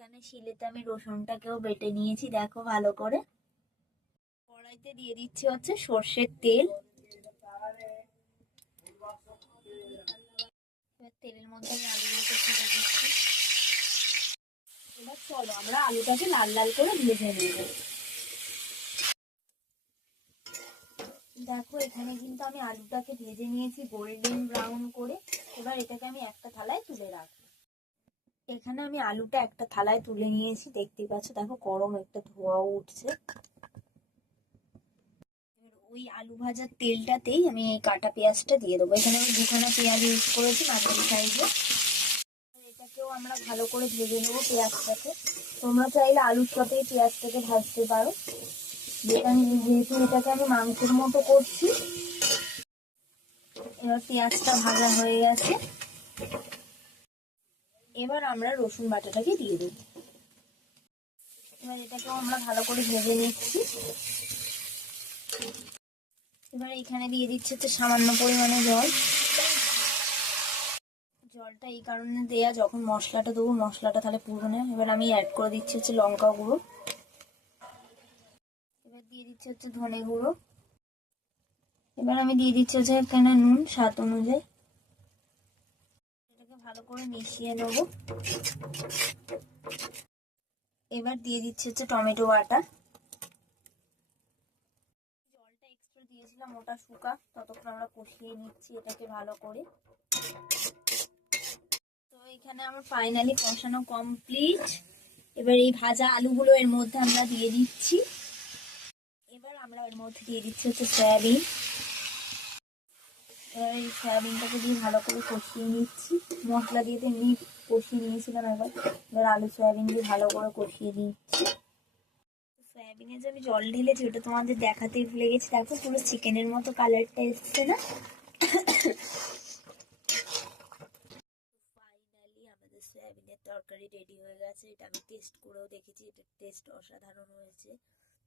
এখানে শিলেতে আমি রসুনটাকেও বেটে নিয়েছি, দেখো ভালো করে। কড়াইতে দিয়ে দিচ্ছি হচ্ছে সর্ষের তেল। এবার তেলের মধ্যে আমি আলুগুলোকে ছেড়ে দিচ্ছি। এবার চলো আমরা আলুটাকে লাল লাল করে ভেজে নেব। দেখো এখানে কিন্তু আমি আলুটাকে ভেজে নিয়েছি গোল্ডেন ব্রাউন করে। এবার এটাকে আমি একটা থালায় তুলে রাখবো। এখানে আমি আলুটা একটা থালায় তুলে নিয়েছি, দেখতেই পাচ্ছ, দেখো গরম একটা ধোঁয়াও উঠছে। ওই আলু ভাজার তেলটাতেই আমি এই কাটা পেঁয়াজটা দিয়ে দেবো। এখানে আমি দুখানা পেঁয়াজ ইউজ করেছি মাঝারি সাইজে। এটাকেও আমরা ভালো করে ভেজে নেবো পেঁয়াজটাকে। তোমরা চাইলে আলুর সাথেই পেঁয়াজটাকে ভাজতে পারো, যেহেতু এটাকে আমি মাংসের মতো করছি। এবার পেঁয়াজটা ভাজা হয়ে গেছে, এবার আমরা রসুন বাটাটাকে দিয়ে দেব। এবার এটাকেও আমরা ভালো করে ভেজে নিচ্ছি। এবার এখানে দিয়ে দিচ্ছে হচ্ছে সামান্য পরিমাণে জল। জলটা এই কারণে দেয়া, যখন মশলাটা দেবো মশলাটা তাহলে পুরো না। এবার আমি অ্যাড করে দিচ্ছি হচ্ছে লঙ্কা গুঁড়ো। এবার দিয়ে দিচ্ছি হচ্ছে ধনে গুঁড়ো। এবার আমি দিয়ে দিচ্ছি হচ্ছে এখানে নুন স্বাদ অনুযায়ী। এটাকে ভালো করে মিশিয়ে নেব। এবার দিয়ে দিচ্ছি হচ্ছে টমেটো বাটা। জলটা এক্সট্রা দিয়েছিলাম ওটা শুকা, ততক্ষণ আমরা কষিয়ে নিচ্ছি এটাকে ভালো করে। তো এখানে আমার ফাইনালি কষানো কমপ্লিট। এবার এই ভাজা আলুগুলো এর মধ্যে আমরা দিয়ে দিচ্ছি। এবার আমরা এর মধ্যে দিয়ে দিচ্ছি হচ্ছে সয়াবিন। এবার এই সয়াবিনটাকে দিয়ে ভালো করে কষিয়ে নিচ্ছি। মশলা দিয়ে এমনি কষিয়ে নিয়েছিলাম একবার। এবার আলু সয়াবিন দিয়ে ভালো করে কষিয়ে নিচ্ছি। সয়াবিনে যে আমি জল ঢেলেছি ওটা তোমাদের দেখাতে ভুলে গেছি, দেখো পুরো চিকেনের মতো কালারটা এসছে না। ফাইনালি আমাদের সয়াবিনের তরকারি রেডি হয়ে গেছে। এটা আমি টেস্ট করেও দেখেছি, এটা টেস্ট অসাধারণ হয়েছে।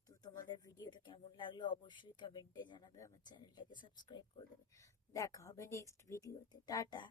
তো তোমাদের ভিডিওটা কেমন লাগলো অবশ্যই কমেন্টে জানাবে, আমার চ্যানেলটাকে সাবস্ক্রাইব করে দেবে। দেখা হবে নেক্সট ভিডিওতে। টাটা।